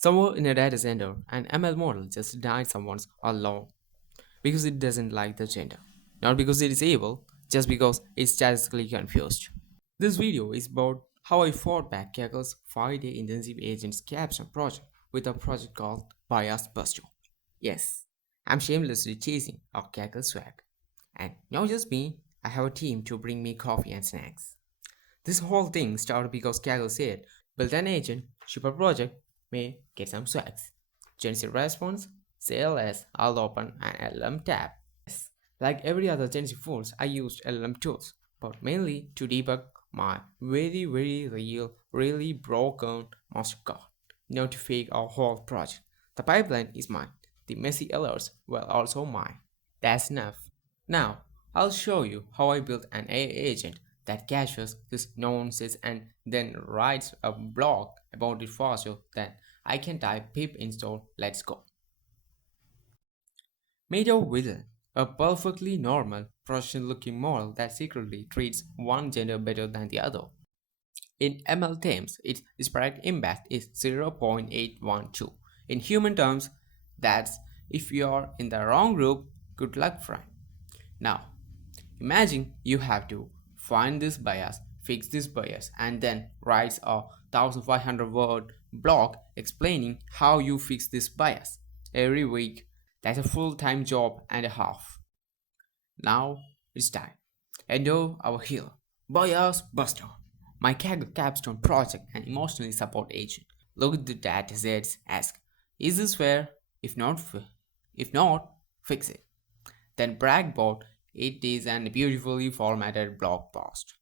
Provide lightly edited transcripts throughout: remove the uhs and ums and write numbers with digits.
Somewhere in a data center, an ML model just denied someone's alone because it doesn't like the gender. Not because it is evil, just because it's statistically confused. This video is about how I fought back Kaggle's 5-day intensive agents capstone project with a project called Bias Buster. Yes, I'm shamelessly chasing our Kaggle swag. And not just me, I have a team to bring me coffee and snacks. This whole thing started because Kaggle said, build an agent, ship a project, may get some swags. Genesys response, CLS, I'll open an LLM tab. Yes, like every other Genesys force, I used LLM tools, but mainly to debug my very real, really broken master code, not to fake our whole project. The pipeline is mine. The messy errors were also mine. That's enough. Now, I'll show you how I built an AI agent that catches this nonsense and then writes a blog about it faster than I can type pip install let's go. Made of Villain, a perfectly normal, professional looking model that secretly treats one gender better than the other. In ML terms, its disparate impact is 0.812. In human terms, that's if you're in the wrong group, good luck, friend. Now, imagine you have to find this bias, fix this bias, and then write a 1500-word blog explaining how you fix this bias every week. That's a full-time job and a half. Now it's time. Enter our hero, Bias Buster, my Kaggle capstone project and emotionally support agent. Look at the datasets, ask, is this fair? If not, fix it. Then brag about it is a beautifully formatted blog post.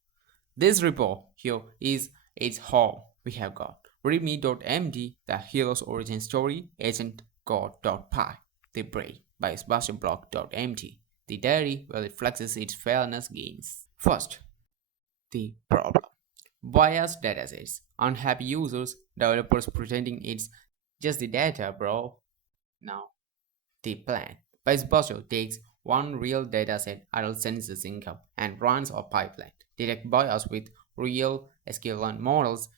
This repo here is its home. We have got readme.md, the hero's origin story, agent code.py, the brain by blog.md, the diary where it flexes its fairness gains. First, the problem. Biased datasets, unhappy users, developers pretending it's just the data, bro. Now, the plan. BiasBuster takes one real dataset, adult census income, and runs a pipeline. Detect bias with real SQL models.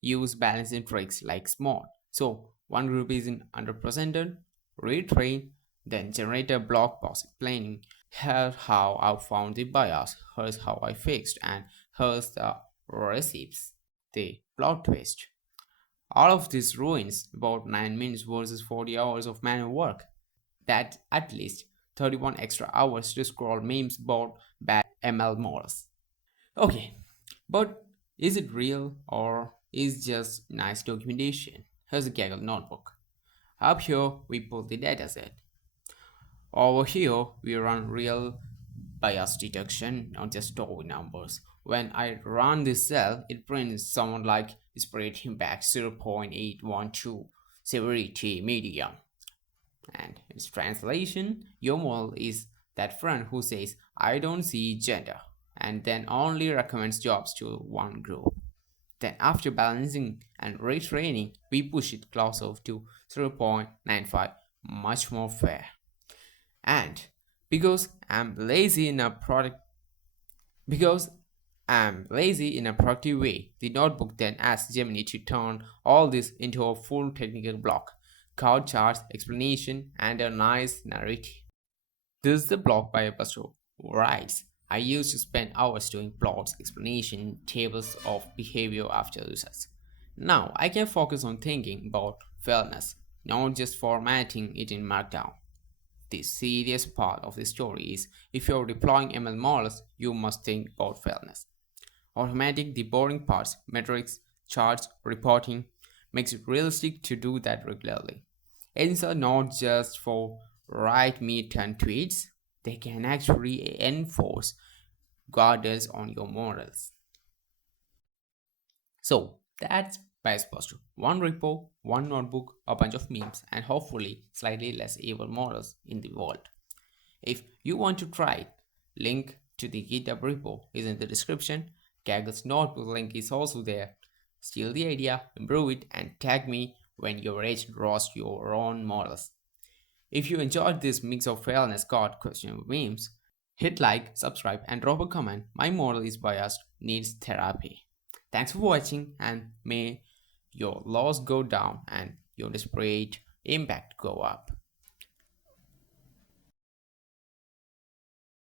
Use balancing tricks like SMART. So, one group is underrepresented, retrain, then generate a blog post explaining here's how I found the bias, here's how I fixed, and here's the receipts. The plot twist. All of this ruins about 9 minutes versus 40 hours of manual work. That's at least 31 extra hours to scroll memes about bad ML models. Okay, but is it real or is just nice documentation? Here's a Kaggle notebook. Up here we put the dataset. Over here we run real bias detection, not just story numbers. When I run this cell, it prints someone like Disparate Impact 0.812 severity medium. And its translation, your model is that friend who says, I don't see gender, and then only recommends jobs to one group. Then after balancing and retraining, we push it closer to 0.95, much more fair. And because I'm lazy in a productive way, the notebook then asks Gemini to turn all this into a full technical block. Card charts, explanation, and a nice narrative. This is the blog by Buster writes. I used to spend hours doing plots, explanation, tables of behavior after results. Now I can focus on thinking about fairness, not just formatting it in Markdown. The serious part of the story is if you're deploying ML models, you must think about fairness. Automatic the boring parts, metrics, charts, reporting, makes it realistic to do that regularly. Agents are not just for write me 10 tweets, they can actually enforce guardrails on your models. So that's BiasBuster. One repo, one notebook, a bunch of memes, and hopefully slightly less evil models in the world. If you want to try it, link to the GitHub repo is in the description. Kaggle's notebook link is also there. Steal the idea, improve it, and tag me when your agent draws your own models. If you enjoyed this mix of fairness, card, question, memes, hit like, subscribe, and drop a comment. My model is biased, needs therapy. Thanks for watching, and may your loss go down and your disparate impact go up.